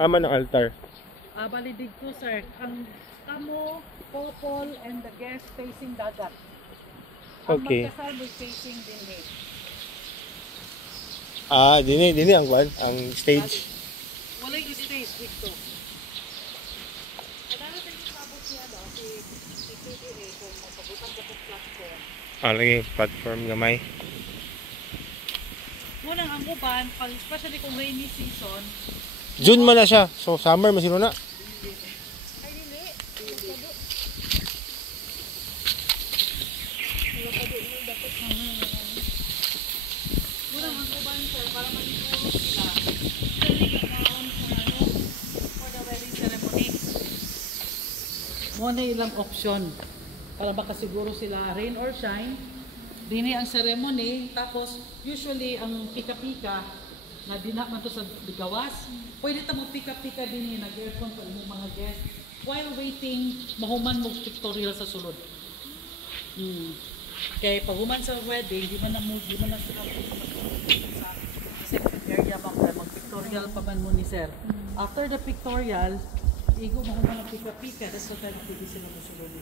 Ama ng altar. Balidig ko, sir. Ang kamo, couple, and the guest facing dagat. Ang Okay. magkasal may facing din eh. Dini ang kwan, ang stage. Wala yung stage dito. Wala na tayong sabot niya daw si PDA kung mapabutan ka po platform. Lagi platform gamay. Muna ang uban, especially kung rainy season. June man na siya. So summer masino na. Ay, dili. Muna ang uban, sir, para masiguro sila. Sir, nagkakaroon sa for the wedding ceremony. Muna ilang option para makasiguro sila rain or shine. Dini ang ceremony, tapos usually ang pika-pika na dinak man to sa gawas, pwede ta mo pika-pika din nag-aircon pa imong mga guests while waiting mahuman mo pictorial sa sulod. Kay pag human sa wedding, di man na sila sa second area mag-pictorial pa man mo ni sir. After the pictorial, igo mahuman ang pika-pika, that's what time pwede sila masulod.